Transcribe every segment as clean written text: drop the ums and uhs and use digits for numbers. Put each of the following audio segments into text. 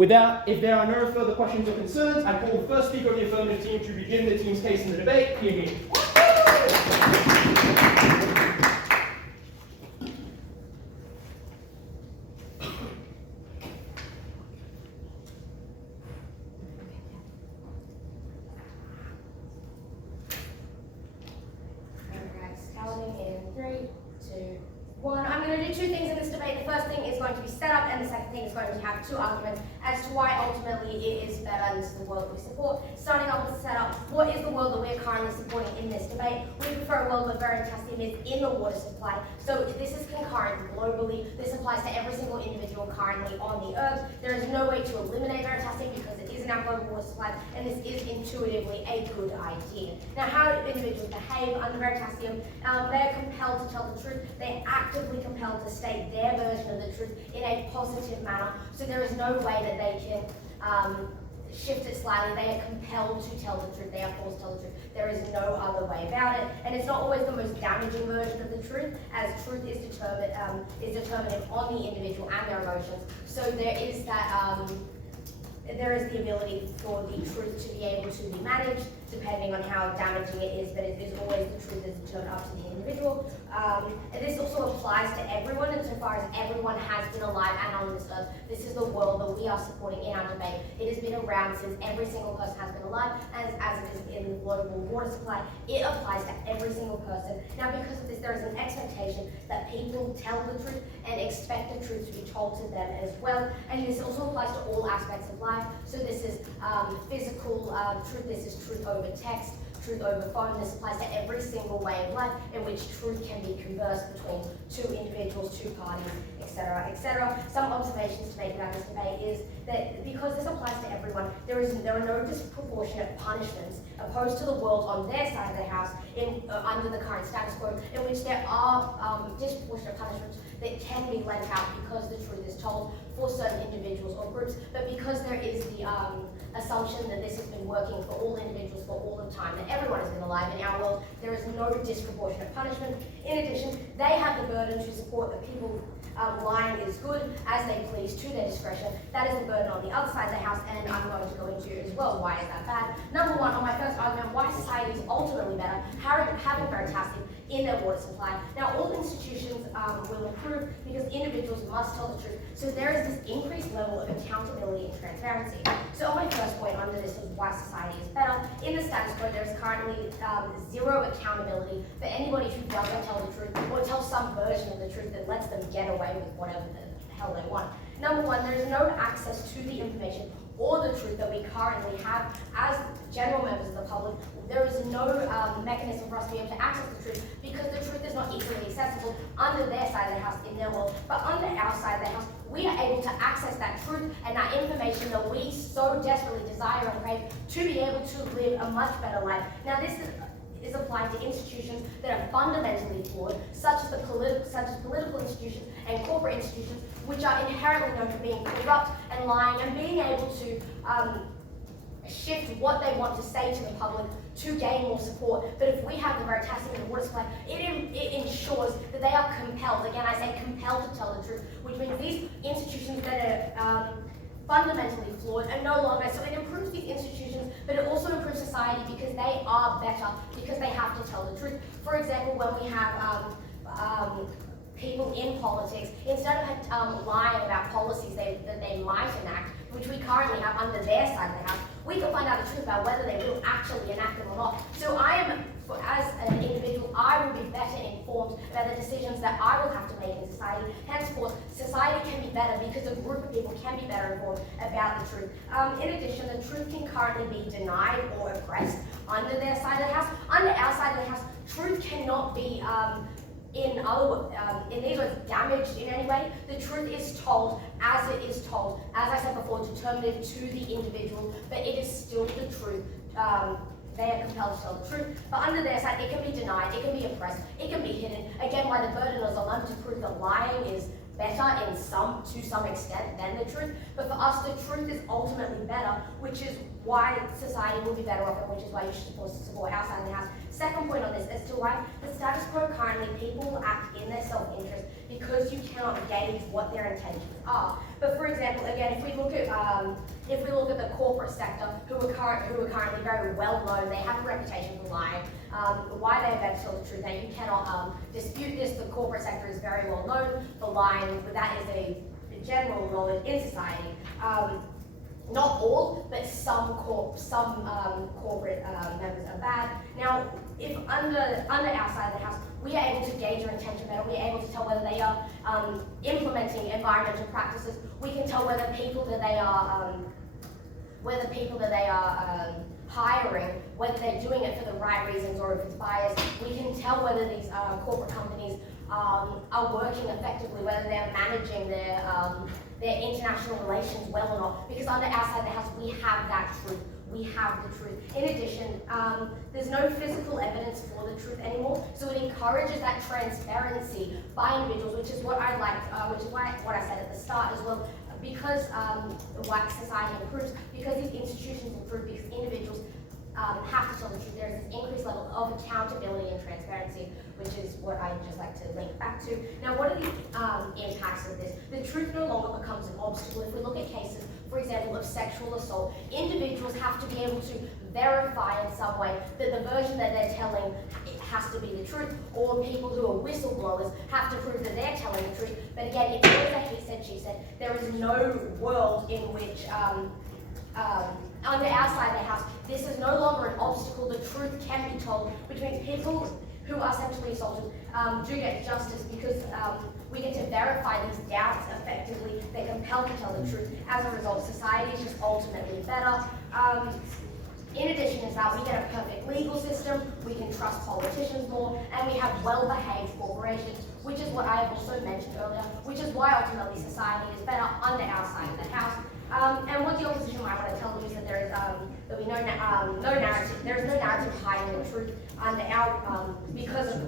If there are no further questions or concerns, I call the first speaker of the affirmative team to begin the team's case in the debate, Bibi. I'm going to do two things in this debate. The first thing is going to be set up, and the second thing is going to have two arguments as to why ultimately it is better, and this is the world we support. Starting off with the setup, what is the world that we're currently supporting in this debate? We prefer a world where Veritasium is in the water supply. So this is concurrent globally. This applies to every single individual currently on the earth. There is no way to eliminate Veritasium because it is in our global water supply, and this is intuitively a good idea. Now, how do individuals behave under Veritasium? They are compelled to tell the truth. They are actively compelled to state their version of the truth in a positive manner. So there is no way that they can shift it slightly. They are compelled to tell the truth. They are forced to tell the truth. There is no other way about it. And it's not always the most damaging version of the truth, as truth is determinative on the individual and their emotions. So there is that. There is the ability for the truth to be able to be managed depending on how damaging it is, but it is always the truth is determined up to the individual. And this also applies to everyone insofar as everyone has been alive and on this earth. This is the world that we are supporting in our debate. It has been around since every single person has been alive, and as it is in the global water supply, it applies to every single person. Now, because of this, there is an expectation that people tell the truth and expect the truth to be told to them as well. And this also applies to all aspects of life. So this is physical truth, this is truth over text, truth over phone. This applies to every single way of life in which truth can be conversed between two individuals, two parties, etc., etc. Some observations to make about this debate is that because this applies to everyone, there are no disproportionate punishments opposed to the world on their side of the house under the current status quo, in which there are disproportionate punishments that can be lent out because the truth is told for certain individuals or groups, but because there is the assumption that this has been working for all individuals for all of time, that everyone has been alive in our world, there is no disproportionate punishment. In addition, they have the burden to support that people lying is good as they please to their discretion. That is the burden on the other side of the house, and I'm going to go into as well why is that bad. Number one, on my first argument, why society is ultimately better, having Veritasium in their water supply. Now, all institutions will improve because individuals must tell the truth. So there is this increased level of accountability and transparency. So on my first point under this is why society is better. In the status quo, there is currently zero accountability for anybody who doesn't tell the truth or tell some version of the truth that lets them get away with whatever the hell they want. Number one, there is no access to the information or the truth that we currently have as general members of the public. There is no mechanism for us to be able to access the truth because the truth is not easily accessible under their side of the house in their world. But under our side of the house, we are able to access that truth and that information that we so desperately desire and crave to be able to live a much better life. Now, this is applied to institutions that are fundamentally flawed, such as political institutions and corporate institutions, which are inherently known for being corrupt and lying and being able to shift what they want to say to the public to gain more support. But if we have the Veritasium in the water supply, it ensures that they are compelled, again I say compelled to tell the truth, which means these institutions that are fundamentally flawed and no longer, so it improves these institutions, but it also improves society because they are better, because they have to tell the truth. For example, when we have people in politics, instead of lying about policies that they might enact, which we currently have under their side of the house, we can find out the truth about whether they will actually enact them or not. So as an individual, I will be better informed about the decisions that I will have to make in society. Henceforth, society can be better because a group of people can be better informed about the truth. In addition, the truth can currently be denied or oppressed under their side of the house. Under our side of the house, truth cannot be in these words, damaged in any way. The truth is told as it is told, as I said before, determinative to the individual, but it is still the truth. They are compelled to tell the truth, but under their side, it can be denied, it can be oppressed, it can be hidden. Again, why the burden is on them to prove that lying is better to some extent than the truth, but for us, the truth is ultimately better, which is why society will be better off, and which is why you should support our side of the house. Second point on this as to why the status quo currently, people act in their self-interest because you cannot gauge what their intentions are. But for example, again, if we look at at the corporate sector, who are currently very well known, they have a reputation for lying. Why they have to tell the truth? Now you cannot dispute this. The corporate sector is very well known for lying, but that is a general knowledge in society. Not all, but some corporate members are bad. Now, if under our side of the house, we are able to gauge their intention better, we are able to tell whether they are implementing environmental practices, we can tell whether people that they are hiring, whether they're doing it for the right reasons or if it's biased. We can tell whether these corporate companies are working effectively, whether they're managing their international relations well or not, because under our side of the house, we have that truth. We have the truth. In addition, there's no physical evidence for the truth anymore, so it encourages that transparency by individuals, which is what I liked, which is why what I said at the start as well, because white society improves, because these institutions improve, because individuals have to tell the truth. There's this increased level of accountability and transparency, which is what I'd just like to link back to. Now, what are the impacts of this? The truth no longer becomes an obstacle. If we look at cases, for example, of sexual assault, individuals have to be able to verify in some way that the version that they're telling has to be the truth, or people who are whistleblowers have to prove that they're telling the truth. But again, it's always a he said, she said. There is no world in which under our side of the house, this is no longer an obstacle. The truth can be told, which means people who are sexually assaulted do get justice, because we get to verify these doubts effectively. They're compelled to tell the truth. As a result, society is just ultimately better. In addition to that, we get a perfect legal system, we can trust politicians more, and we have well-behaved corporations, which is what I have also mentioned earlier, which is why ultimately society is better under our side of the house. And what the opposition might want to tell them is that there is there'll be no narrative. There is no narrative hiding the truth under our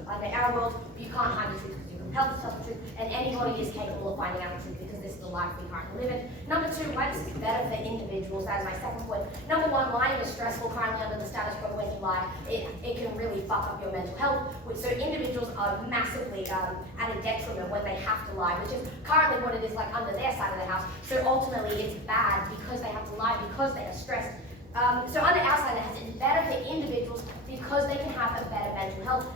under our world. You can't hide the truth because you're compelled to tell the truth, and anybody is capable of finding out the truth because this is the life we currently live in. Number two, why this is better for individuals. That is my second point. Number one, lying is stressful. Currently under the status quo, when you lie, it can really fuck up your mental health. So individuals are massively at a detriment when they have to lie, which is currently what it is like under their side of the house. So ultimately, it's bad because they have to lie, because they are stressed. So under our side of the house, it's better for individuals because they can have a better mental health.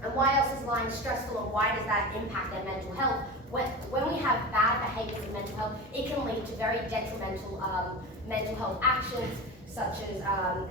And why else is lying stressful, and why does that impact their mental health? When we have bad behaviors in mental health, it can lead to very detrimental mental health actions, such as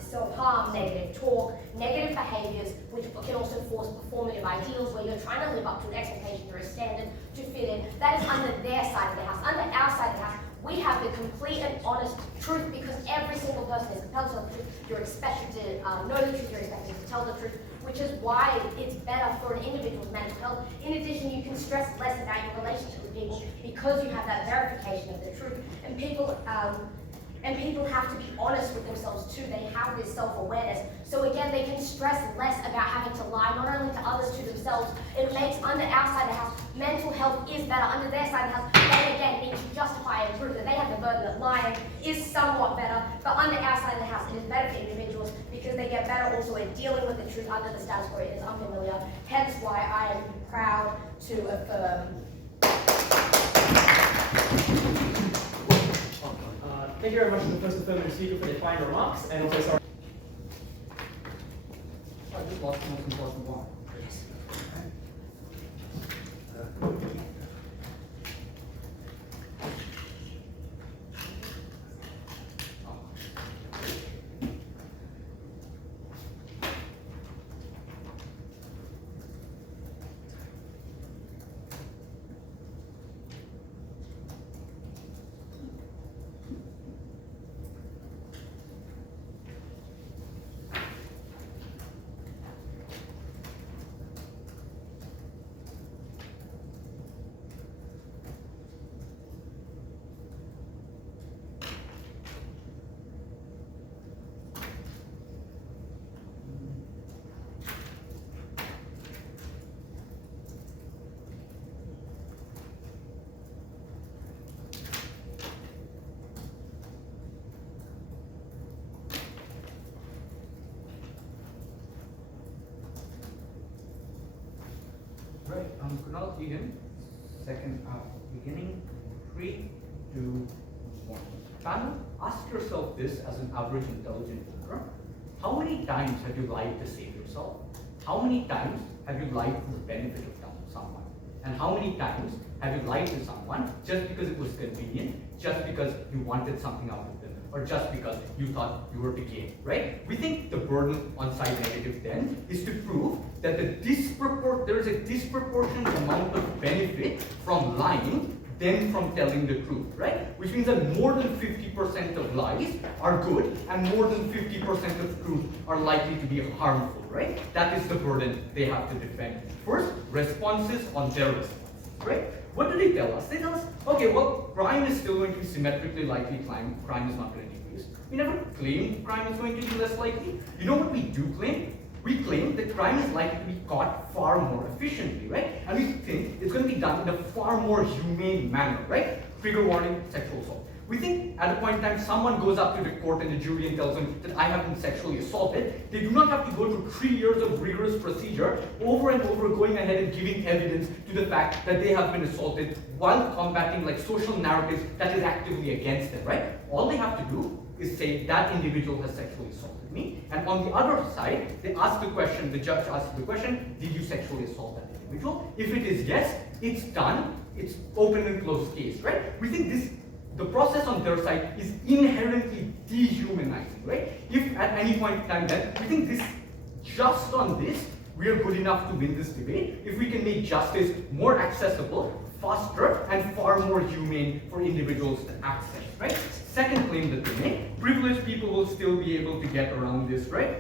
self-harm, negative talk, negative behaviors, which can also force performative ideals where you're trying to live up to an expectation or a standard to fit in. That is under their side of the house. Under our side of the house, we have the complete and honest truth, because every single person is compelled to tell the truth. You're expected to know the truth, you're expected to tell the truth, which is why it's better for an individual's mental health. In addition, you can stress less about your relationship with people because you have that verification of the truth. And people have to be honest with themselves too. They have this self-awareness. So again, they can stress less about having to lie, not only to others, to themselves. It makes under our side of the house, mental health is better. Under their side of the house, they again need to justify and prove that they have the burden that lying is somewhat better. But under our side of the house, it is better for individuals because they get better also at dealing with the truth. Under the status quo, it is unfamiliar. Hence why I am proud to affirm. Thank you very much to the first affirmative speaker for their final remarks, and also sorry. I just lost the most important one. Yes. Right, Kunal, begin. Second beginning. 3, 2, 1. panel, ask yourself this as an average intelligent voter. How many times have you lied to save yourself? How many times have you lied for the benefit of someone? And how many times have you lied to someone just because it was convenient, just because you wanted something out of them, or just because you thought you were the game, right? We think the burden on side negative then is to prove that there is a disproportionate amount of benefit from lying than from telling the truth, right? Which means that more than 50% of lies are good and more than 50% of truth are likely to be harmful, right? That is the burden they have to defend. First, responses on their responses, right? What do they tell us? They tell us, okay, well, crime is still going to be symmetrically likely, crime is not going to decrease. We never claim crime is going to be less likely. You know what we do claim? We claim that crime is likely to be caught far more efficiently, right? And we think it's going to be done in a far more humane manner, right? Trigger warning, sexual assault. We think at a point in time someone goes up to the court and the jury and tells them that I have been sexually assaulted. They do not have to go through 3 years of rigorous procedure over and over, going ahead and giving evidence to the fact that they have been assaulted while combating like social narratives that is actively against them, right? All they have to do is say that individual has sexually assaulted me. And on the other side, they ask the question, the judge asks the question, did you sexually assault that individual? If it is yes, it's done. It's open and closed case, right? We think the process on their side is inherently dehumanizing, right? If at any point in time then, we think just on this, we are good enough to win this debate if we can make justice more accessible, faster, and far more humane for individuals to access, right? Second claim that they make, privileged people will still be able to get around this, right?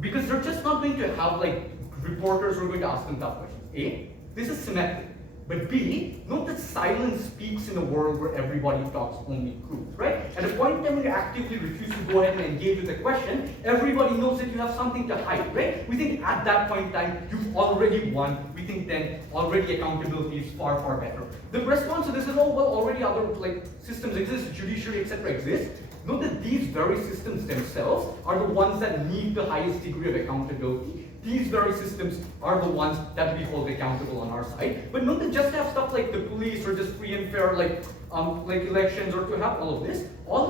Because they're just not going to have like reporters who are going to ask them tough questions. A, this is symmetric. But B, note that silence speaks in a world where everybody talks only truth, right? At a point in time when you actively refuse to go ahead and engage with a question, everybody knows that you have something to hide, right? We think at that point in time, you've already won. We think then already accountability is far, far better. The response to this is, oh, well, already other like systems exist, judiciary, etc. exist. Note that these very systems themselves are the ones that need the highest degree of accountability. These very systems are the ones that we hold accountable on our side. But not to just have stuff like the police or just free and fair like elections or to have all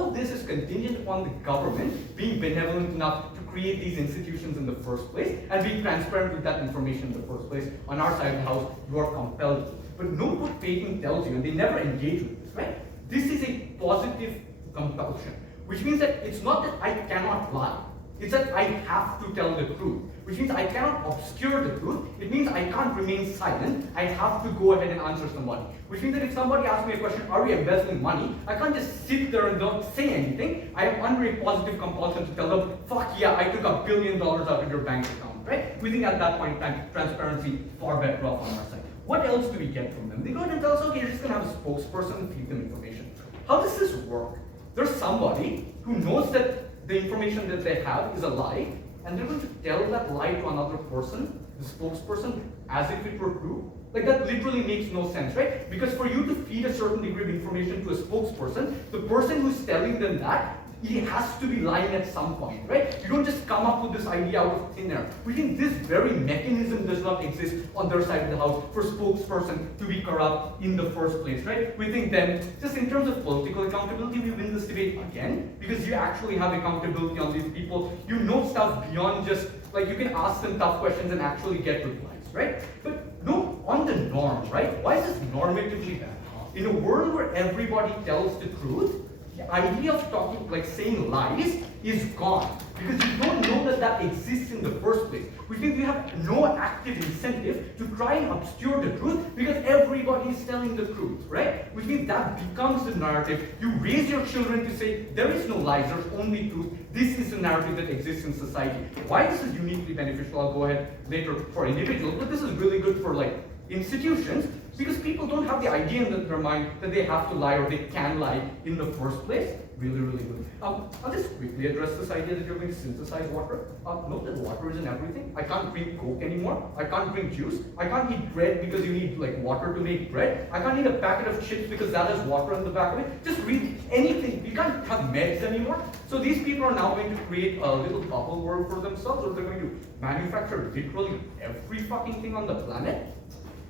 of this is contingent upon the government being benevolent enough to create these institutions in the first place and being transparent with that information in the first place. On our side of the house, you are compelled to. But note what Payton tells you, and they never engage with this, right? This is a positive compulsion, which means that it's not that I cannot lie. It's that I have to tell the truth, which means I cannot obscure the truth. It means I can't remain silent. I have to go ahead and answer somebody. Which means that if somebody asks me a question, are we embezzling money? I can't just sit there and don't say anything. I am under a positive compulsion to tell them, fuck yeah, I took $1 billion out of your bank account, right? We think at that point in time, transparency far better off on our side. What else do we get from them? They go ahead and tell us, okay, you're just gonna have a spokesperson and feed them information. How does this work? There's somebody who knows that the information that they have is a lie, and they're going to tell that lie to another person, the spokesperson, as if it were true. Like that literally makes no sense, right? Because for you to feed a certain degree of information to a spokesperson, the person who's telling them that, he has to be lying at some point, right? You don't just come up with this idea out of thin air. We think this very mechanism does not exist on their side of the house for spokesperson to be corrupt in the first place, right? We think then, just in terms of political accountability, we win this debate again, because you actually have accountability on these people. You know stuff beyond just, like you can ask them tough questions and actually get replies, right? But no, on the norm, right? Why is this normatively bad? In a world where everybody tells the truth, the idea of talking, like saying lies, is gone. Because you don't know that that exists in the first place. Which means you have no active incentive to try and obscure the truth because everybody is telling the truth, right? Which means that becomes the narrative. You raise your children to say, there is no lies, there's only truth. This is the narrative that exists in society. Why this is uniquely beneficial, I'll go ahead later for individuals, but this is really good for like institutions, because people don't have the idea in their mind that they have to lie or they can lie in the first place. Really, really good. I'll just quickly address this idea that you're going to synthesize water. Note that water isn't everything. I can't drink Coke anymore. I can't drink juice. I can't eat bread because you need like water to make bread. I can't eat a packet of chips because that has water in the back of it. Just read anything. You can't have meds anymore. So these people are now going to create a little bubble world for themselves, or they're going to manufacture literally every fucking thing on the planet.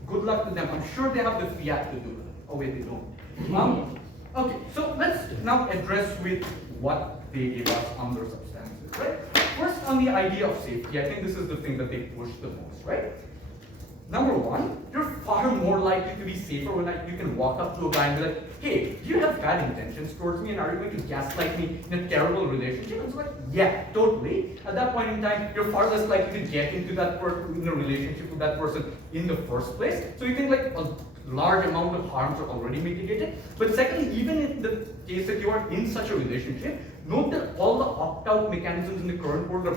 Good luck to them. I'm sure they have the fiat to do it. Oh wait, they don't. Okay, so let's now address with what they gave us on their substances, right? First, on the idea of safety, I think this is the thing that they push the most, right? Number one, you're far more likely to be safer when you can walk up to a guy and be like, hey, do you have bad intentions towards me and are you going to gaslight me in a terrible relationship? And it's like, yeah, totally. At that point in time, you're far less likely to get into that in a relationship with that person in the first place. So you think like a large amount of harms are already mitigated. But secondly, even in the case that you are in such a relationship, note that all the opt-out mechanisms in the current world are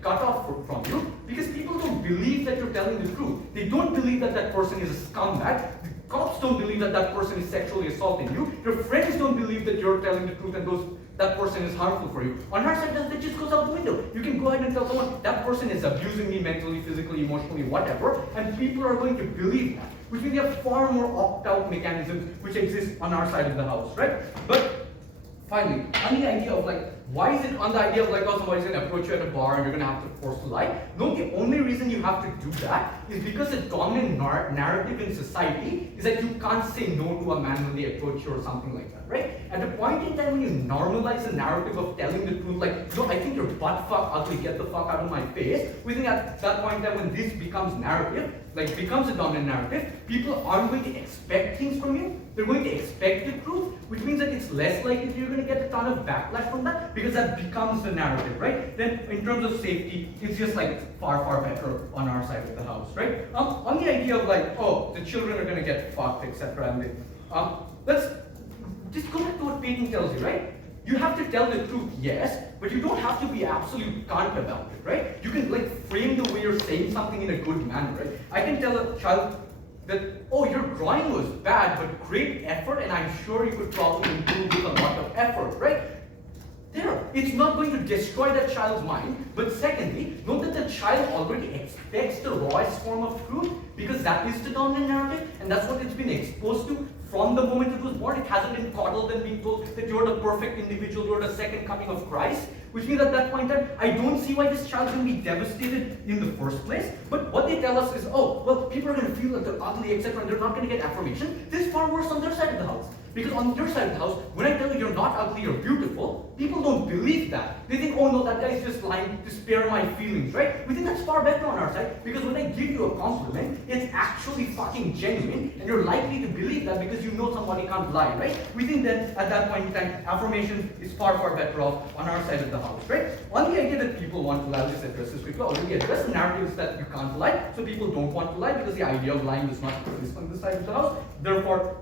cut off from you because people don't believe that you're telling the truth. They don't believe that that person is a scumbag. The cops don't believe that that person is sexually assaulting you. Your friends don't believe that you're telling the truth and that person is harmful for you. On her side, that just goes out the window. You can go ahead and tell someone that person is abusing me mentally, physically, emotionally, whatever, and people are going to believe that. Which means we have far more opt-out mechanisms which exist on our side of the house, right? But finally, on the idea of why is it on the idea of oh, somebody's going to approach you at a bar and you're going to have to force to lie? No, the only reason you have to do that is because the dominant narrative in society is that you can't say no to a man when they approach you or something like that, right? At a point in time when you normalize the narrative of telling the truth, no, I think you're butt fuck ugly, get the fuck out of my face. We think at that point in time when this becomes narrative, becomes a dominant narrative, people aren't going to expect things from you. They're going to expect the truth, which means that it's less likely you're going to get a ton of backlash from that because that becomes the narrative, right? Then in terms of safety, it's just far, far better on our side of the house, right? On the idea of oh, the children are going to get fucked, etc. And let's just go back to what Payton tells you, right? You have to tell the truth, yes, but you don't have to be absolute cunt about it, right? You can frame the way you're saying something in a good manner, right? I can tell a child that, oh, your drawing was bad, but great effort, and I'm sure you could probably improve with a lot of effort, right? There, it's not going to destroy that child's mind, but secondly, note that the child already expects the rawest form of truth because that is the dominant narrative, and that's what it's been exposed to from the moment it was born. It hasn't been coddled and been told that you're the perfect individual, you're the second coming of Christ, which means at that point in time, I don't see why this child's going to be devastated in the first place. But what they tell us is, oh, well, people are going to feel that they're ugly, etc., and they're not going to get affirmation. This is far worse on their side of the house. Because on your side of the house, when I tell you you're not ugly, you're beautiful, people don't believe that. They think, oh no, that guy's just lying to spare my feelings, right? We think that's far better on our side, because when I give you a compliment, it's actually fucking genuine, and you're likely to believe that because you know somebody can't lie, right? We think that at that point in time, affirmation is far, far better off on our side of the house, right? On the idea that people want to lie, this addresses, we already address the narratives that you can't lie, so people don't want to lie because the idea of lying does not exist on this side of the house. Therefore,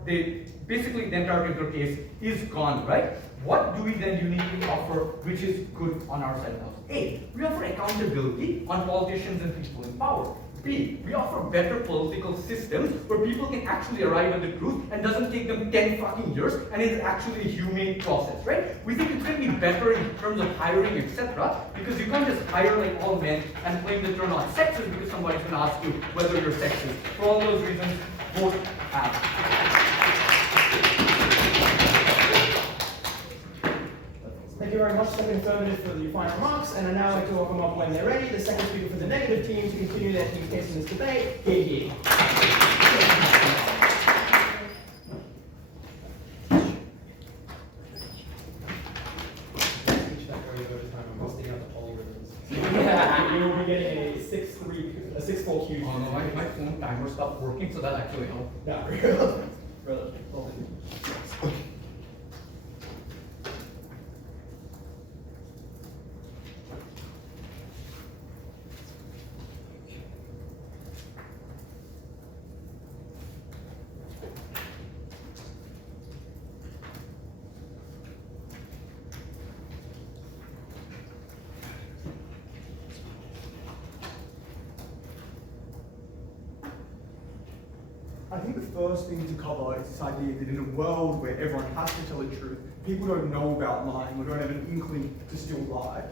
basically the entirety of their case is gone, right? What do we then uniquely offer which is good on our side of the house? A, we offer accountability on politicians and people in power. B, we offer better political systems where people can actually arrive at the truth and doesn't take them 10 fucking years and it's actually a humane process, right? We think it's going to be better in terms of hiring, etc. because you can't just hire like all men and claim that you're not sexist because somebody's going to ask you whether you're sexist. For all those reasons, vote aye. Thank you very much to the affirmative for the final remarks, and I now like to welcome up when they're ready the second speaker for the negative team to continue their team's case in this debate. Here. You will be getting a 6-4 Q. Oh no, my phone timer stopped working, so that actually helped. Yeah, really. I think the first thing to cover is this idea that in a world where everyone has to tell the truth, people don't know about lying or don't have an inkling to still lie.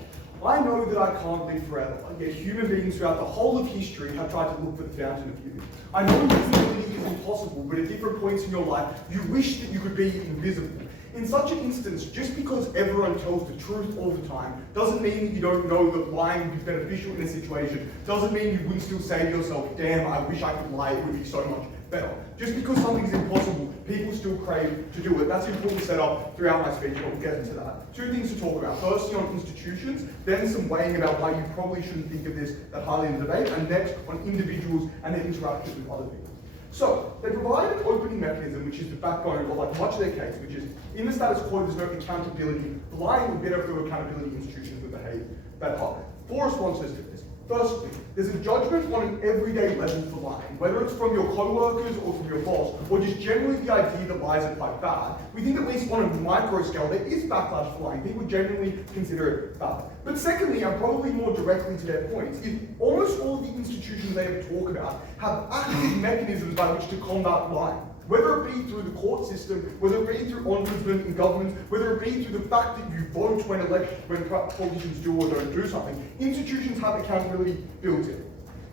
I know that I can't live forever, yet human beings throughout the whole of history have tried to look for the fountain of youth. I know invisibility is impossible, but at different points in your life, you wish that you could be invisible. In such an instance, just because everyone tells the truth all the time doesn't mean that you don't know that lying would be beneficial in a situation, doesn't mean you wouldn't still say to yourself, damn, I wish I could lie, it would be so much better. Just because something's impossible, people still crave to do it. That's an important setup throughout my speech, but we'll get into that. Two things to talk about. Firstly on institutions, then some weighing about why you probably shouldn't think of this that highly in the debate, and next on individuals and their interactions with other people. So, they provide an opening mechanism, which is the backbone of like much of their case, which is in the status quo there's no accountability. The lying would better through accountability institutions would behave better. Four responses to this. Firstly, there's a judgment on an everyday level for lying, whether it's from your co-workers or from your boss, or just generally the idea that lies are quite bad. We think at least on a micro scale there is backlash for lying. People genuinely consider it bad. But secondly, and probably more directly to their points, is almost all of the institutions they have talked about have active mechanisms by which to combat lying. Whether it be through the court system, whether it be through ombudsmen in governments, whether it be through the fact that you vote when politicians do or don't do something, institutions have accountability built in.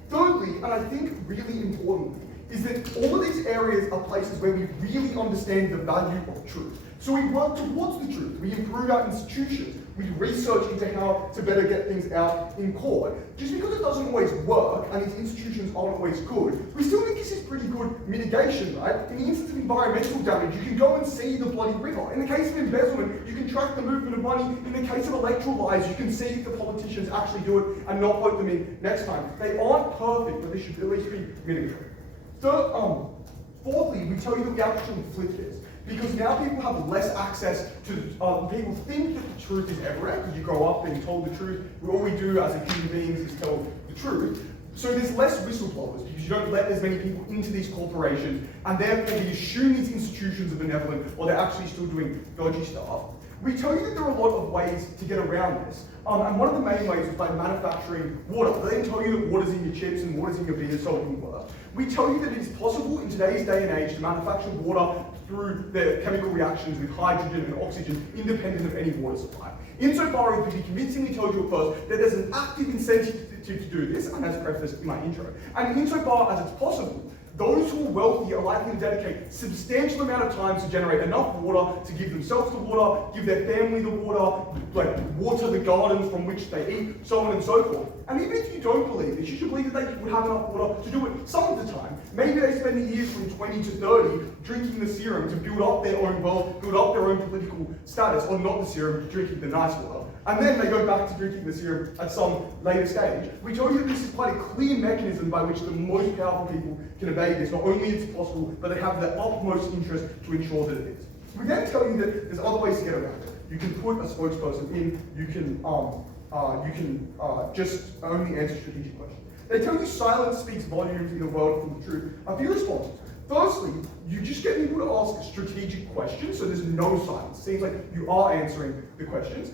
Thirdly, and I think really importantly, is that all of these areas are places where we really understand the value of truth. So we work towards the truth, we improve our institutions, we research into how to better get things out in court. Just because it doesn't always work and these institutions aren't always good, we still think this is pretty good mitigation, right? In the instance of environmental damage, you can go and see the bloody river. In the case of embezzlement, you can track the movement of money. In the case of electoral lies, you can see if the politicians actually do it and not vote them in next time. They aren't perfect, but they should at least be mitigatory. Fourthly, we tell you that we actually flip this. Because now people have less access to, people think that the truth is everywhere, because you grow up being told the truth. All we do as a human beings is tell the truth. So there's less whistleblowers, because you don't let as many people into these corporations, and therefore we assume these institutions are benevolent, or they're actually still doing dodgy stuff. We tell you that there are a lot of ways to get around this. And one of the main ways is by manufacturing water. They then tell you that water's in your chips and water's in your beer, so it won't work. We tell you that it is possible in today's day and age to manufacture water through the chemical reactions with hydrogen and oxygen independent of any water supply. Insofar as Bibi convincingly told you at first that there's an active incentive to do this, and as prefaced in my intro, and insofar as it's possible, those who are wealthy are likely to dedicate a substantial amount of time to generate enough water to give themselves the water, give their family the water, like water the gardens from which they eat, so on and so forth. And even if you don't believe this, you should believe that they would have enough water to do it some of the time. Maybe they spend the years from 20 to 30 drinking the serum to build up their own wealth, build up their own political status, or not the serum, drinking the nice water. And then they go back to drinking the serum at some later stage. We told you that this is quite a clear mechanism by which the most powerful people can evade this. Not only is it possible, but they have the utmost interest to ensure that it is. We then tell you that there's other ways to get around it. You can put a spokesperson in, you can just only answer strategic questions. They tell you silence speaks volumes in a world full of truth. A few responses. Firstly, you just get people to ask strategic questions, so there's no silence. Seems like you are answering the questions.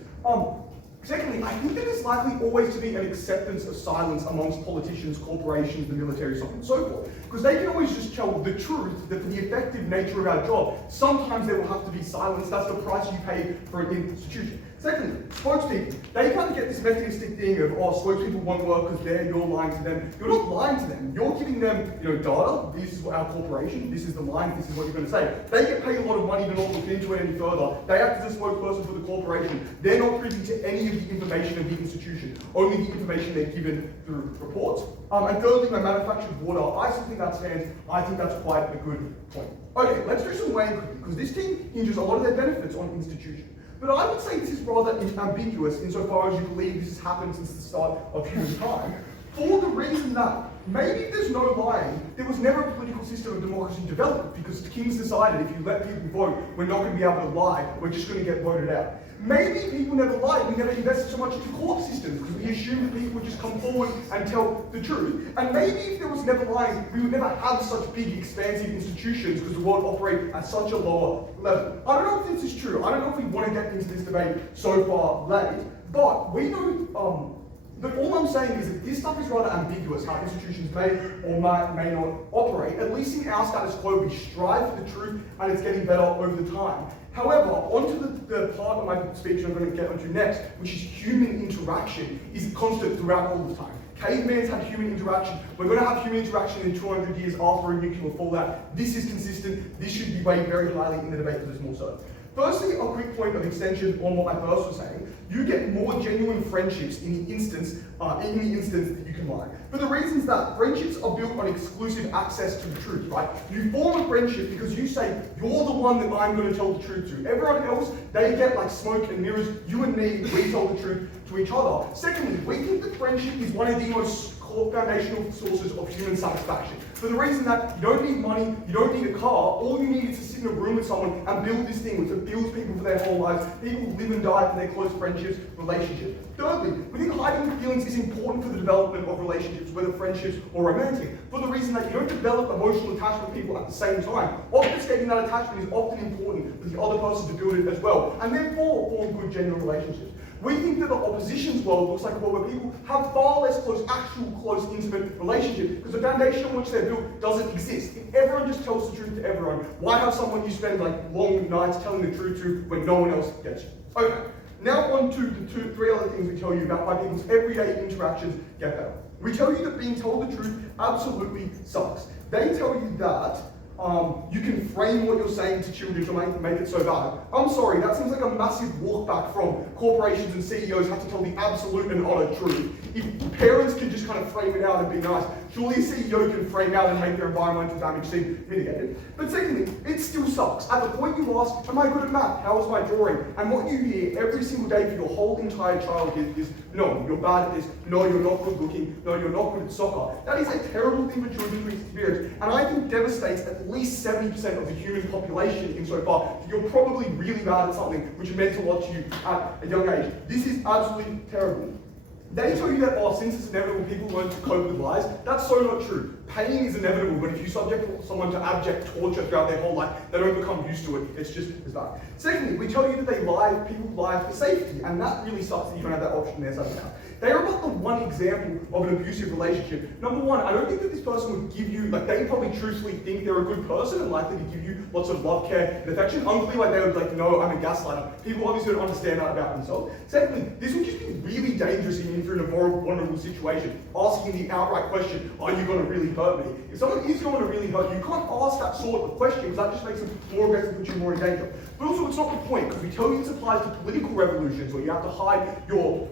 Secondly, I think that there's likely always to be an acceptance of silence amongst politicians, corporations, the military, so on and so forth. Because they can always just tell the truth that for the effective nature of our job, sometimes there will have to be silence. That's the price you pay for an institution. Secondly, spokespeople. They kind of get this mechanistic thing of, oh, spokespeople won't work because you're lying to them. You're not lying to them. You're giving them, data. This is our corporation. This is the line. This is what you're going to say. They get paid a lot of money to not look into it any further. They act as a spokesperson for the corporation. They're not privy to any of the information of the institution, only the information they're given through reports. And thirdly, my manufactured water. I still think that stands. I think that's quite a good point. Okay, let's do some weighing quickly, because this team hinges a lot of their benefits on institution. But I would say this is rather ambiguous insofar as you believe this has happened since the start of human time, for the reason that maybe if there's no lying, there was never a political system of democracy developed, because the kings decided if you let people vote, we're not going to be able to lie, we're just going to get voted out. Maybe people never lied, we never invested so much into court systems, because we assumed that people would just come forward and tell the truth. And maybe if there was never lying, we would never have such big, expansive institutions, because the world operates at such a lower level. I don't know if this is true. I don't know if we want to get into this debate so far late, but we know, but all I'm saying is that this stuff is rather ambiguous, how institutions may or may not operate. At least in our status quo, we strive for the truth, and it's getting better over the time. However, onto the part of my speech I'm going to get onto next, which is human interaction, is constant throughout all the time. Caveman's had human interaction. We're going to have human interaction in 200 years after a nuclear fallout. This is consistent. This should be weighed very highly in the debate for this more so. Firstly, a quick point of extension on what my first was saying. You get more genuine friendships in the instance that you can lie. For the reasons that friendships are built on exclusive access to the truth, right? You form a friendship because you say, you're the one that I'm going to tell the truth to. Everyone else, they get like smoke and mirrors. You and me, we tell the truth to each other. Secondly, we think that friendship is one of the most foundational sources of human satisfaction. For the reason that you don't need money, you don't need a car, all you need is to sit in a room with someone and build this thing which fulfills people for their whole lives. People live and die for their close friendships, relationships. Thirdly, we think hiding feelings is important for the development of relationships, whether friendships or romantic, for the reason that you don't develop emotional attachment with people at the same time. Obfuscating that attachment is often important for the other person to build it as well, and therefore form good genuine relationships. We think that the opposition's world looks like a world where people have far less close, intimate relationships because the foundation on which they're built doesn't exist. If everyone just tells the truth to everyone, why have someone you spend like long nights telling the truth to when no one else gets you? Okay, now on to the three other things we tell you about why people's everyday interactions get better. We tell you that being told the truth absolutely sucks. They tell you that you can frame what you're saying to children to make it so bad. I'm sorry, that seems like a massive walk back from corporations and CEOs have to tell the absolute and utter truth. If parents can just kind of frame it out and be nice, surely a CEO can frame out and make their environmental damage seem mitigated. But secondly, it still sucks. At the point you ask, am I good at math? How was my drawing? And what you hear every single day for your whole entire childhood is, no, you're bad at this, no, you're not good looking, no, you're not good at soccer. That is a terrible thing for children to experience, and I think devastates at least 70% of the human population insofar that you're probably really bad at something which meant a lot to you at a young age. This is absolutely terrible. They tell you that, since it's inevitable, people learn to cope with lies. That's so not true. Pain is inevitable, but if you subject someone to abject torture throughout their whole life, they don't become used to it. It's just as bad. Secondly, we tell you that people lie for safety, and that really sucks that you don't have that option there somehow. They are about the one example of an abusive relationship. Number one, I don't think that this person would give you, they probably truthfully think they're a good person and likely to give you lots of love, care, and affection. Unclear, they would no, I'm a gaslighter. People obviously don't understand that about themselves. Secondly, this would just be really dangerous if you're in a vulnerable situation, asking the outright question, are you going to really hurt me? If someone is going to really hurt you, you can't ask that sort of question because that just makes them more aggressive and put you more in danger. But also, it's not the point, because we tell you this applies to political revolutions where you have to hide your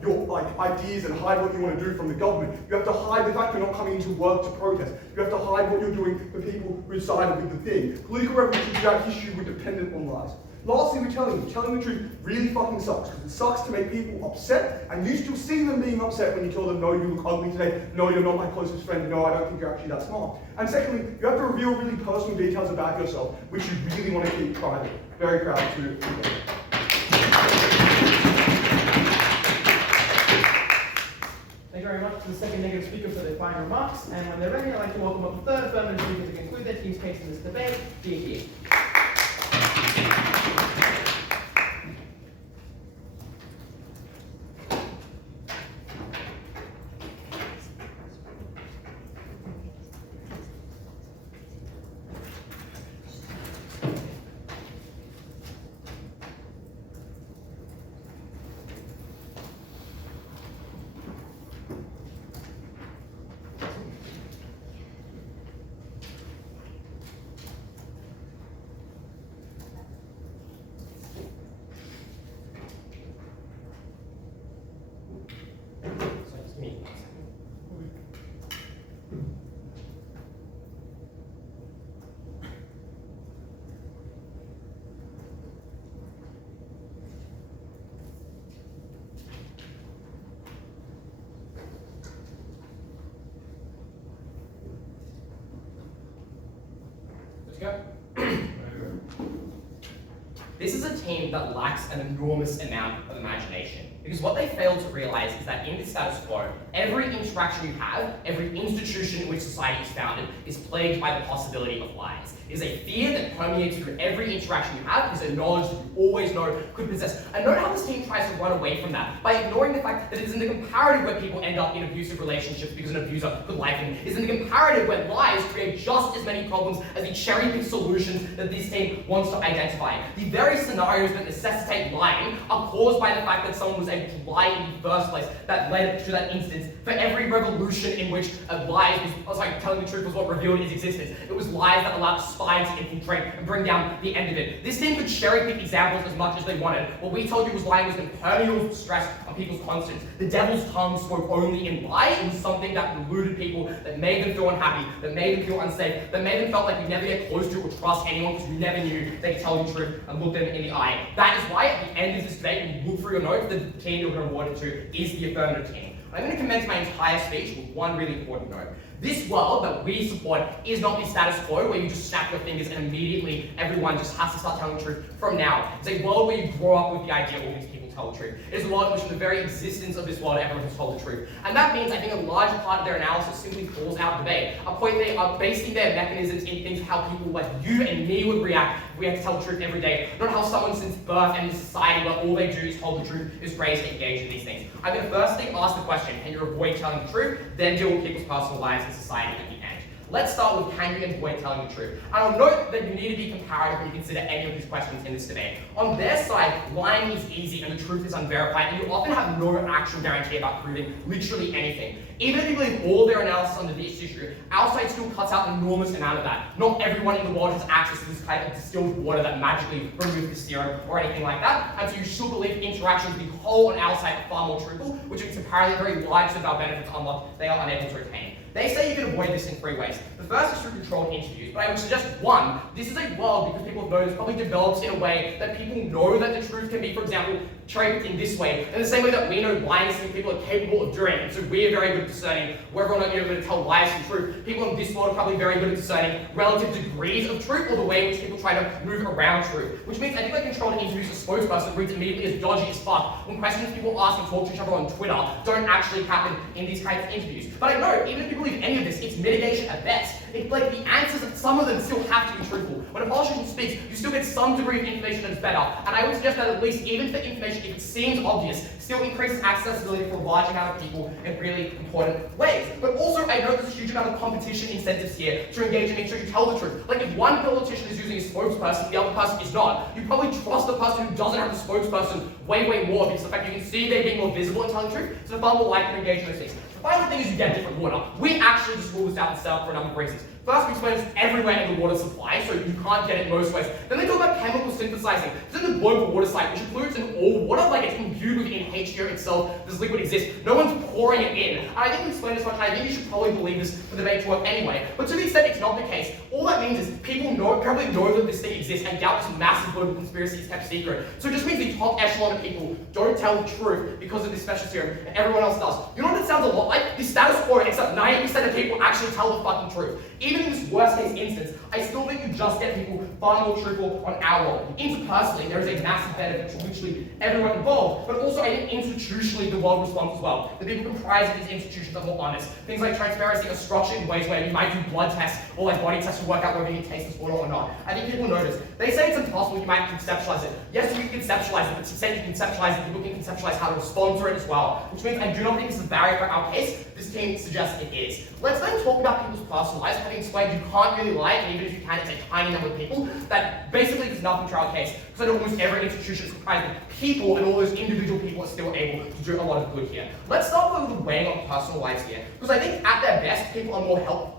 ideas and hide what you want to do from the government. You have to hide the fact you're not coming into work to protest. You have to hide what you're doing for people who sided with the thing. Political revolutions throughout history were dependent on lies. Lastly, we're telling the truth really fucking sucks, because it sucks to make people upset, and you still see them being upset when you tell them, no, you look ugly today, no, you're not my closest friend, no, I don't think you're actually that smart. And secondly, you have to reveal really personal details about yourself, which you really want to keep private. Very proud to do. Thank you very much to the second negative speaker for their final remarks, and when they're ready, I'd like to welcome up the third affirmative speaker to conclude their team's case in this debate, Bibi. Go. This is a team that lacks an enormous amount of imagination, because what they fail to realize is that in the status quo, every interaction you have, every institution in which society is founded, is plagued by the possibility of lies. It is a fear that permeates through every interaction you have, because a knowledge that you always know could possess. And note how this team tries to run away from that by ignoring the fact that it is in the comparative where people end up in abusive relationships because an abuser could like them. It is in the comparative where lies create just as many problems as the cherry-picked solutions that this team wants to identify. The very most scenarios that necessitate lying are caused by the fact that someone was able to lie in the first place that led to that instance. For every revolution in which telling the truth was what revealed its existence, it was lies that allowed spies to infiltrate and bring down the end of it. This team could cherry pick examples as much as they wanted. What we told you was lying was an impermeable stress on people's conscience. The devil's tongue spoke only in lie. It was something that deluded people, that made them feel unhappy, that made them feel unsafe, that made them felt like you never get close to or trust anyone because you never knew they could tell you the truth and look them in the eye. That is why at the end of this debate, when you look through your notes, the team you're going to award it to is the affirmative team. I'm going to commence my entire speech with one really important note. This world that we support is not the status quo where you just snap your fingers and immediately everyone just has to start telling the truth from now. It's a world where you grow up with the idea all these people tell the truth. It is a world in which from the very existence of this world everyone has told the truth. And that means I think a large part of their analysis simply falls out of debate. A point they are basing their mechanisms in things how people like you and me would react if we had to tell the truth every day. Not how someone since birth and in society where all they do is tell the truth is raised to engage in these things. I'm going to firstly ask the question, can you avoid telling the truth? Then deal with people's personal lives and society at the end. Let's start with can you avoid telling the truth? And I'll note that you need to be comparative when you consider any of these questions in this debate. On their side, lying is easy and the truth is unverified, and you often have no actual guarantee about proving literally anything. Even if you believe all their analysis on this issue, our side still cuts out an enormous amount of that. Not everyone in the world has access to this kind of distilled water that magically removes the serum or anything like that, and so you should believe interactions with the whole on our side are far more truthful, which is apparently very large of our benefits unlock they are unable to retain. They say you can avoid this in 3 ways. The first is through controlled interviews, but I would suggest one, this is a world because people have noticed probably develops in a way that people know that the truth can be, for example, cherry in this way, in the same way that we know lying is something people are capable of doing, and so we are very good at discerning whether or not you're going to tell lies from truth. People in this world are probably very good at discerning relative degrees of truth or the way in which people try to move around truth, which means I think like controlled interviews a spokesperson reads immediately as dodgy as fuck when questions people ask and talk to each other on Twitter don't actually happen in these kinds of interviews. But I know, even if you believe any of this, it's mitigation at best. It's like the answers, some of them still have to be truthful. When a politician speaks, you still get some degree of information that is better. And I would suggest that at least, even for information, if it seems obvious, still increases accessibility for a large amount of people in really important ways. But also, I know there's a huge amount of competition incentives here to engage and make sure you tell the truth. Like if one politician is using a spokesperson, the other person is not, you probably trust the person who doesn't have the spokesperson way more because the fact you can see they're being more visible and telling the truth, so the far more likely to engage in those things. The final thing is you get different water. We actually just rule this out and set up for a number of reasons. First, we explain it's everywhere in the water supply, so you can't get it most ways. Then they talk about chemical synthesizing. It's in the global water cycle, which includes in all water, like it's imbued within H2O itself, this liquid exists. No one's pouring it in. And I think we explained this much, I think you should probably believe this for the debate to work anyway. But to the extent it's not the case, all that means is people probably know that this thing exists and doubt this massive global conspiracy is kept secret. So it just means the top echelon of people don't tell the truth because of this special serum, and everyone else does. You know what it sounds a lot like? The status quo, except 90% of people actually tell the fucking truth. Even in this worst case instance, I still think you just get people far more truthful on our world. Interpersonally, there is a massive benefit to literally everyone involved, but also I think institutionally the world responds as well. The people comprising these institutions are more honest. Things like transparency are structured in ways where you might do blood tests or like body tests to work out whether you taste this water or not. I think people notice. They say it's impossible, you might conceptualize it. Yes, you can conceptualize it, but to say you can conceptualize it, people can conceptualize how to respond to it as well, which means I do not think this is a barrier for our case. This team suggests it is. Let's then talk about people's personal lives. Having explained you can't really lie, and even if you can, it's a tiny number of people, that basically does nothing to our case. Because I know almost every institution is comprised of people, and all those individual people are still able to do a lot of good here. Let's start with the weighing of personal lives here. Because I think at their best, people are more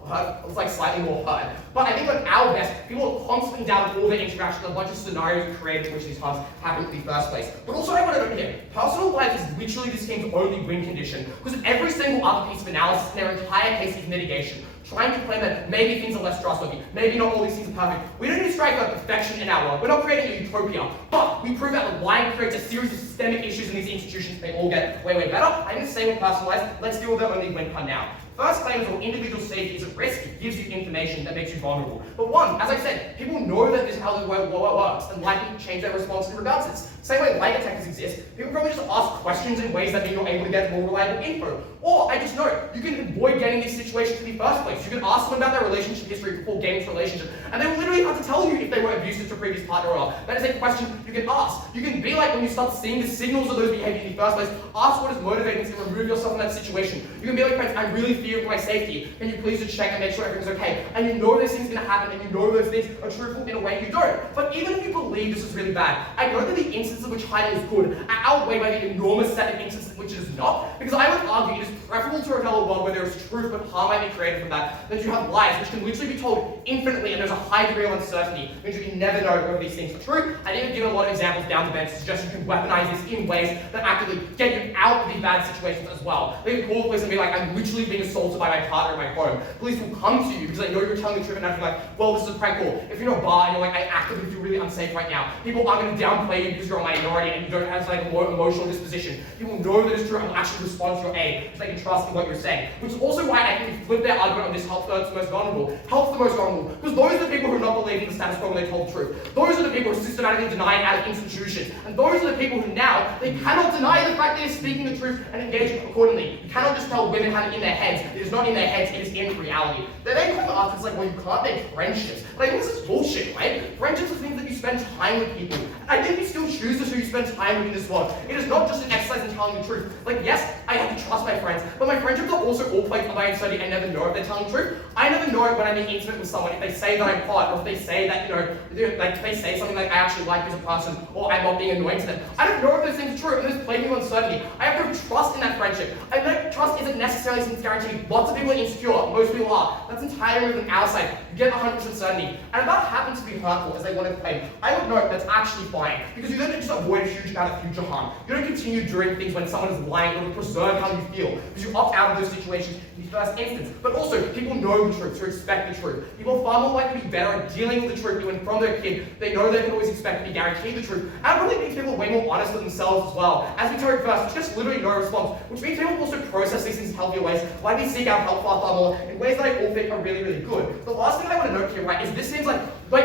it's like slightly more hurt. But I think at our best, people are constantly down with all their interactions, a bunch of scenarios created in which these harms happen in the first place. But also I want to note here, personal life is literally this game's only win condition. Because every single other piece of analysis in their entire case is mitigation. Trying to claim that maybe things are less trustworthy, maybe not all these things are perfect. We don't need to strive for perfection in our world. We're not creating a utopia, but we prove that the lying creates a series of systemic issues in these institutions. They all get way better. I think the same with personal life. Let's deal with their only win now. First claim is when individual safety is at risk, it gives you information that makes you vulnerable. But one, as I said, people know that this is how the world works and likely change their response in regards to this. Same way lie detectors exist, people probably just ask questions in ways that mean you're able to get more reliable info. Or, I just know, you can avoid getting these situations in the first place. You can ask them about their relationship history before getting into a relationship, and they will literally have to tell you if they were abusive to a previous partner or not. That is a question you can ask. You can be like when you start seeing the signals of those behaviors in the first place, ask what is motivating to remove yourself from that situation. You can be like, friends, I really feel here for my safety. Can you please just check and make sure everything's okay? And you know those things are going to happen, and you know those things are truthful in a way you don't. But even if you believe this is really bad, I know that the instances in which hiding is good are outweighed by the enormous set of instances in which it is not, because I would argue it is preferable to tell a world where there is truth but harm might be created from that, than to have lies which can literally be told infinitely and there's a high degree of uncertainty, which you can never know whether these things are true. I even give a lot of examples down the bench to suggest you can weaponize this in ways that actively get you out of these bad situations as well. They can call the police and be like, I'm literally being assaulted by my partner in my home. Police will come to you because they know you're telling the truth and not be like, well, this is a prank call. If you're in a bar and you're like, I actively feel really unsafe right now, people aren't going to downplay you because you're a minority and you don't have like a more emotional disposition. People know that it's true and will actually respond to your aid because they can trust in what you're saying. Which is also why I think we flip their argument on this helps the most vulnerable. Helps the most vulnerable. Because those are the people who are not believing the status quo when they told the truth. Those are the people who are systematically denying out of institutions. And those are the people who now, they cannot deny the fact that they're speaking the truth and engaging accordingly. You cannot just tell women how to in their heads. It is not in their heads, it is in reality. They then come after it's like, well, you can't make friendships. Like, this is bullshit, right? Friendships are things that you spend time with people. I think you still choose who you spend time with in this world. It is not just an exercise in telling the truth. Like, yes, I have to trust my friends, but my friendships are also all played by study. I never know if they're telling the truth. I never know when I'm being intimate with someone if they say that I'm hot, or if they say that, like if they say something like I actually like you as a person, or I'm not being annoying to them. I don't know if those things are true, and there's plenty of uncertainty. I have no trust in that friendship. I know trust isn't necessarily something guaranteed. Lots of people are insecure. Most people are. That's entirely from our side. You get 100% certainty. And if that happens to be hurtful, as they want to claim, I would note that's actually fine, because you don't just avoid a huge amount of future harm. You don't continue doing things when someone is lying or to preserve how you feel, because you opt out of those situations in the first instance. But also, people know the truth, so expect the truth. People are far more likely to be better at dealing with the truth when from their kid, they know they can always expect to be guaranteed the truth. And it really makes people way more honest with themselves as well. As we told first, it's just literally no response, which means people also process these things in healthier ways, like we seek out help far more in ways that I all think are really, really good. The last thing I want to note here, right, is this seems like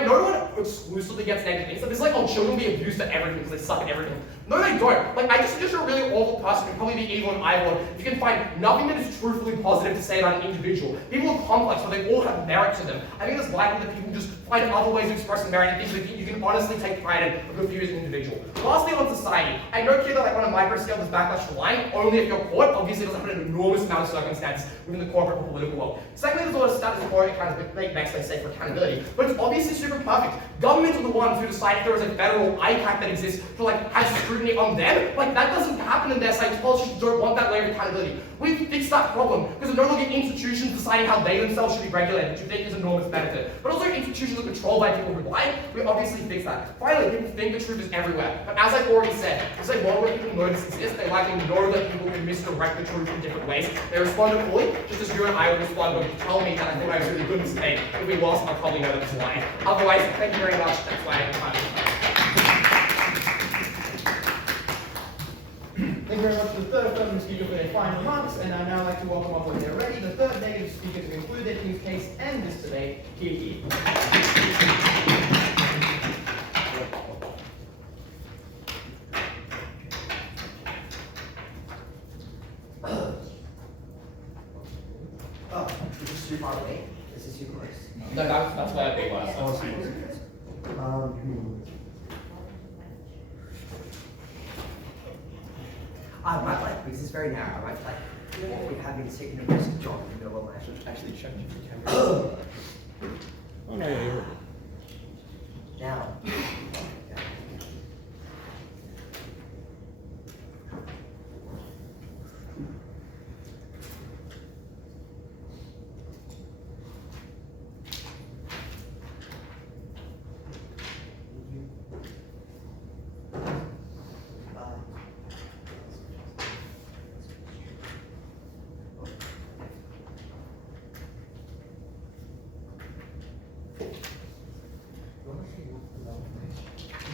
no one exclusively gets negative things. Like, this is like, oh, children be abused at everything because they suck at everything. No, they don't. Like, I just suggest you're a really awful person who'd probably be evil and evil if you can find nothing that is truthfully positive to say about an individual. People are complex, but they all have merit to them. I think it's likely that people just find other ways of expressing merit and things that you can honestly take pride in a good view as an individual. Lastly, on society, I note here that like on a micro scale, there's backlash for lying only if you're caught. Obviously, it doesn't happen in an enormous amount of circumstances within the corporate or political world. Secondly, there's a lot of status quo accountability, next they say for accountability, but it's obviously super perfect. Governments are the ones who decide if there is a federal ICAC that exists to like have scrutiny on them. Like, that doesn't happen in their science. Politicians don't want that layer of accountability. We've fixed that problem because it's no longer institutions deciding how they themselves should be regulated, which you think is enormous benefit. But also institutions are controlled by people who lie. We obviously fix that. Finally, people think the truth is everywhere. But as I've already said, it's a world where people know this exists. They likely know that people can misdirect the truth in different ways. They respond accordingly, just as you and I would respond when you tell me that I thought I was really good in this debate. If we lost, I'll probably know that it's lying. Otherwise, thank you very much. That's why I have time. Thank you very much to the third affirmative speaker for their final remarks, and I'd now like to welcome up when they're ready the third negative speaker to conclude their team's case and this debate, Bibi. Oh, is this too far away? Is this too close? No, that's where they were. I might like, because it's very narrow, I might like, if having taken a risk, John, you know what I should Actually, check the camera. Oh no, yeah, you're now.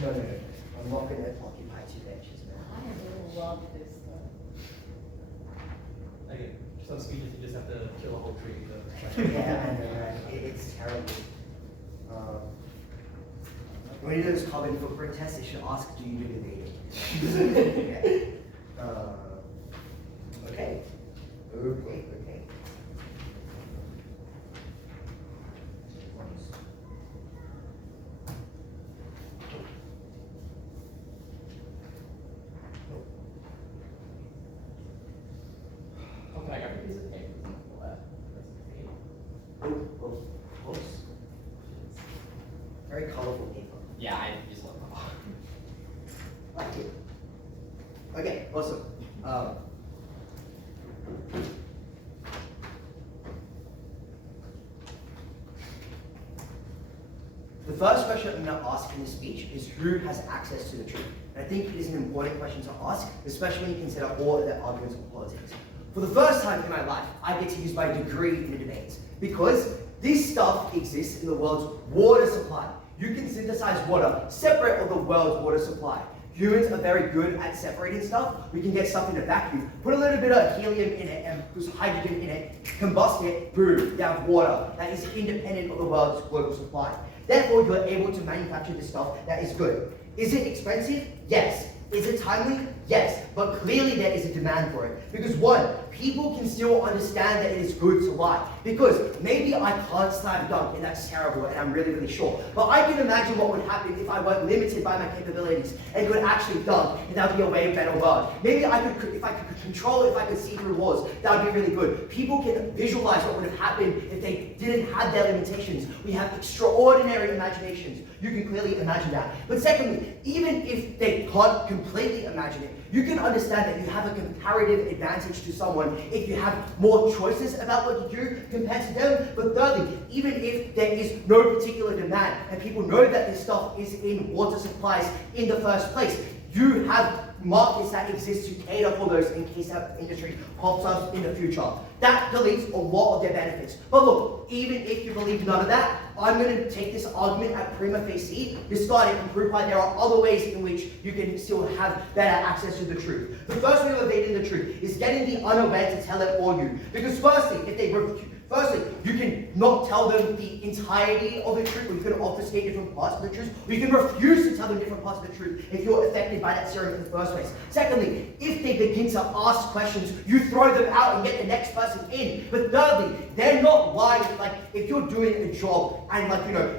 No, I'm not going to occupy 2 benches now. I really love this stuff. Okay, some speeches you just have to kill a whole tree. So. Yeah, I know, right? It's terrible. When you do this carbon footprint test, they should ask, do you do the dating? Okay. Okay. Okay. Okay, I got a piece of paper. Okay, awesome. The first question I'm going to ask in this speech is who has access to the truth? And I think it is an important question to ask, especially when you consider all of the arguments of politics. For the first time in my life, I get to use my degree in a debate because this stuff exists in the world's water supply. You can synthesize water separate of the world's water supply. Humans are very good at separating stuff. We can get stuff in a vacuum, put a little bit of helium in it and put hydrogen in it, combust it, boom, you have water that is independent of the world's global supply. Therefore, you're able to manufacture this stuff that is good. Is it expensive? Yes. Is it timely? Yes. But clearly there is a demand for it. Because one, people can still understand that it is good to lie. Because maybe I can't slam dunk and that's terrible and I'm really, really sure. But I can imagine what would happen if I weren't limited by my capabilities and could actually dunk, and that would be a way better world. Maybe I could, if I could control it, if I could see through walls, that would be really good. People can visualize what would have happened if they didn't have their limitations. We have extraordinary imaginations. You can clearly imagine that. But secondly, even if they can't completely imagine it, you can understand that you have a comparative advantage to someone if you have more choices about what to do compared to them. But thirdly, even if there is no particular demand and people know that this stuff is in water supplies in the first place, you have markets that exist to cater for those in case that industry pops up in the future. That deletes a lot of their benefits. But look, even if you believe none of that, I'm going to take this argument at prima facie, discard it and prove why there are other ways in which you can still have better access to the truth. The first way of evading the truth is getting the unaware to tell it for you. Because firstly, you can not tell them the entirety of the truth, or you can obfuscate different parts of the truth, or you can refuse to tell them different parts of the truth if you're affected by that serum in the first place. Secondly, if they begin to ask questions, you throw them out and get the next person in. But thirdly, they're not lying. Like, if you're doing a job and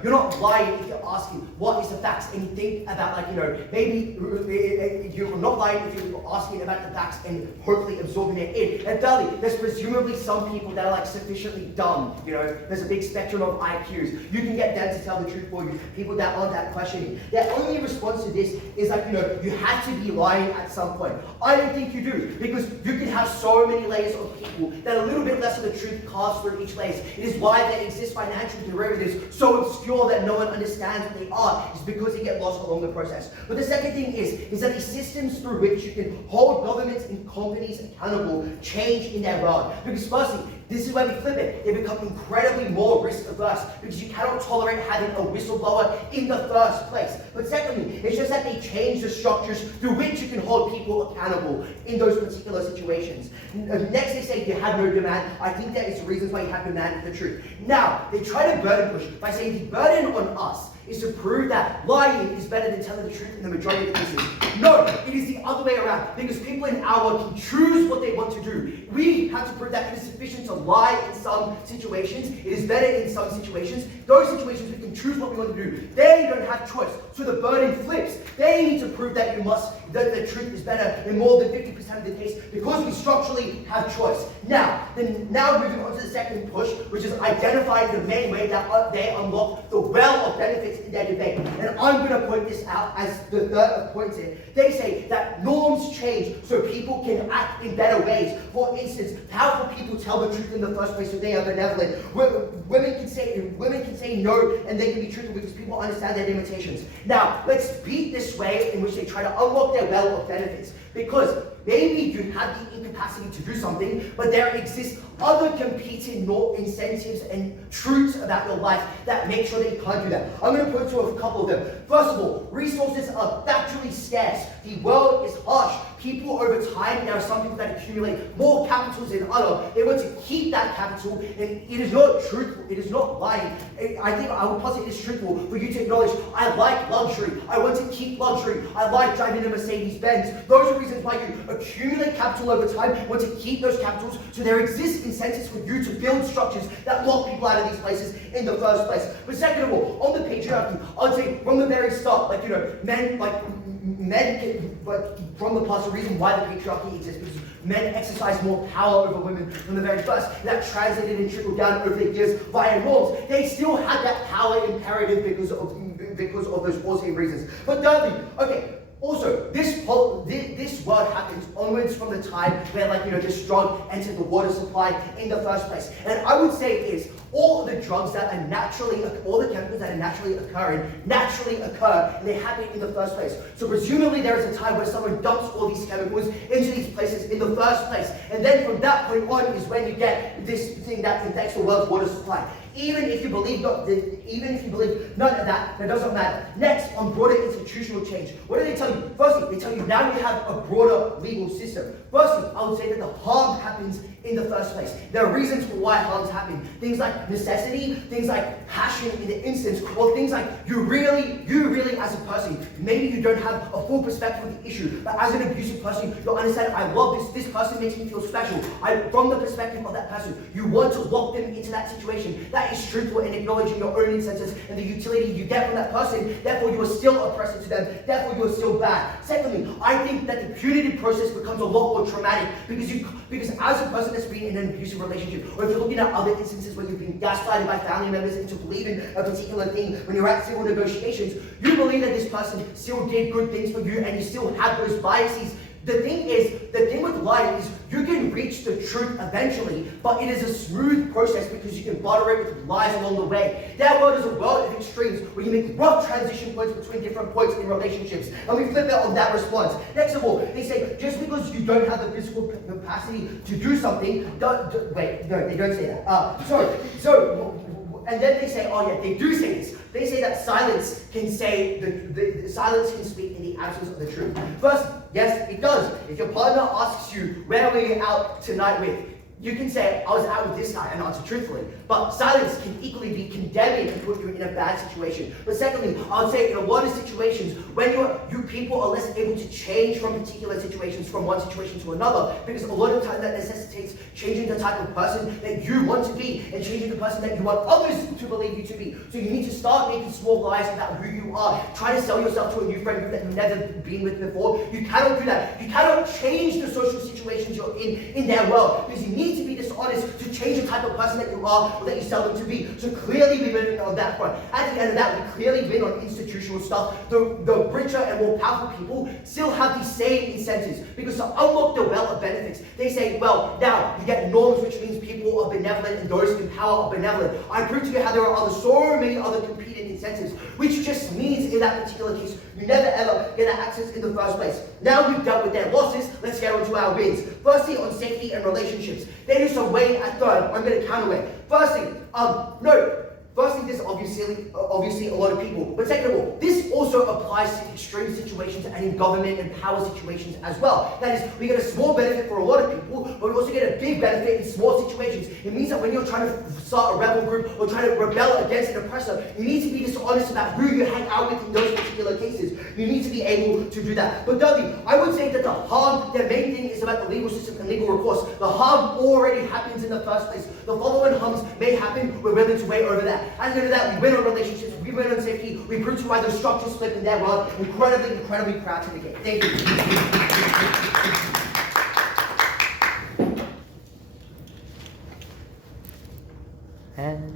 you're not lying if you're asking what is the facts, and you think about maybe you're not lying if you're asking about the facts and hopefully absorbing it in. And thirdly, there's presumably some people that are sufficiently dumb, there's a big spectrum of IQs. You can get them to tell the truth for you. People that aren't that questioning. Their only response to this is you have to be lying at some point. I don't think you do, because you can have so many layers of people that a little bit less of the truth carves through each layer. It is why there exist financial derivatives so obscure that no one understands what they are. It's because they get lost along the process. But the second thing is that the systems through which you can hold governments and companies accountable change in their world. Because firstly, this is where we flip it. They become incredibly more risk averse because you cannot tolerate having a whistleblower in the first place. But secondly, it's just that they change the structures through which you can hold people accountable in those particular situations. Next, they say you have no demand. I think there is reasons why you have demand for the truth. Now, they try to burden push by saying the burden on us is to prove that lying is better than telling the truth in the majority of cases. No, it is the other way around, because people in our world can choose what they want to do. We have to prove that it is sufficient to lie in some situations. It is better in some situations. Those situations we can choose what we want to do. They don't have choice, so the burden flips. They need to prove that the truth is better in more than 50% of the case, because we structurally have choice. Now moving on to the second push, which is identifying the main way that they unlock the well of benefits in their debate. And I'm going to point this out as the third point here. They say that norms change so people can act in better ways. For instance, powerful people tell the truth in the first place, so they are benevolent. Women can say no, and they can be truthful because people understand their limitations. Now, let's beat this way in which they try to unlock their well of benefits. Because maybe you have the incapacity to do something, but there exist other competing incentives and truths about your life that make sure that you can't do that. I'm going to point to a couple of them. First of all, resources are factually scarce. The world is harsh. People over time, there are some people that accumulate more capitals than others. They want to keep that capital, and it is not truthful. It is not lying. I think I would posit it is truthful for you to acknowledge, I like luxury. I want to keep luxury. I like driving a Mercedes-Benz. Those are reasons why you accumulate capital over time, want to keep those capitals, so there exist incentives for you to build structures that lock people out of these places in the first place. But second of all, on the patriarchy, I'd say from the very start, men, from the past, the reason why the patriarchy exists because men exercise more power over women from the very first. That translated and trickled down over the years via norms. They still had that power imperative because of those 14 reasons. But thirdly, okay, Also, this world happens onwards from the time where, like, this drug entered the water supply in the first place. And I would say is all the drugs that are naturally, all the chemicals that are naturally occur, and they happen in the first place. So presumably there is a time where someone dumps all these chemicals into these places in the first place. And then from that point on is when you get this thing that infects the world's water supply. Even if you believe none of that doesn't matter. Next, on broader institutional change, what do they tell you? Firstly, they tell you now you have a broader legal system. Firstly, I would say that the harm happens in the first place. There are reasons for why harms happen. Things like necessity, things like passion in the instance, or things like you really as a person, maybe you don't have a full perspective of the issue, but as an abusive person, you understand, I love this person makes me feel special. From the perspective of that person, you want to lock them into that situation. That is truthful and acknowledging your own instances and the utility you get from that person, therefore you are still oppressive to them, therefore you are still bad. Secondly, I think that the punitive process becomes a lot more traumatic because as a person that's been in an abusive relationship, or if you're looking at other instances where you've been gaslighted by family members into believing a particular thing, when you're at civil negotiations, you believe that this person still did good things for you and you still have those biases. The thing with lying is you can reach the truth eventually, but it is a smooth process because you can butter it with lies along the way. That world is a world of extremes where you make rough transition points between different points in relationships. And we flip it on that response. Next of all, they say just because you don't have the physical capacity to do something, wait, no, they don't say that. And then they say, oh yeah, they do say this. They say that silence can silence can speak in the absence of the truth. First, yes, it does. If your partner asks you, where were you out tonight with? You can say, I was out with this guy, and answer truthfully. But silence can equally be condemning and put you in a bad situation. But secondly, I would say in a lot of situations, when you people are less able to change from particular situations, from one situation to another, because a lot of time that necessitates changing the type of person that you want to be, and changing the person that you want others to believe you to be. So you need to start making small lies about who you are. Try to sell yourself to a new friend group that you've never been with before. You cannot do that. You cannot change the social situations you're in their world, because you need to be dishonest to change the type of person that you are or that you sell them to be. So clearly we win on that front. At the end of that, we clearly win on institutional stuff. The richer and more powerful people still have the same incentives, because to unlock the well of benefits, they say, well, now you get norms, which means people are benevolent and those in power are benevolent. I prove to you how there are so many other competing incentives, which just means in that particular case, you never ever get that access in the first place. Now we've dealt with their losses, let's get on to our wins. Firstly, on safety and relationships. They do some weighing at third. I'm going to counterweigh. Firstly, this is obviously a lot of people. But second of all, this also applies to extreme situations and in government and power situations as well. That is, we get a small benefit for a lot of people, but we also get a big benefit in small situations. It means that when you're trying to start a rebel group or trying to rebel against an oppressor, you need to be dishonest about who you hang out with in those particular cases. You need to be able to do that. But thirdly, I would say that the main thing is about the legal system and legal recourse. The harm already happens in the first place. The following harms may happen, we're willing to wait over that. At the end of that, we win on relationships, we win on safety, we prove to why those structures flip in their world. Incredibly proud to negate. Thank you. And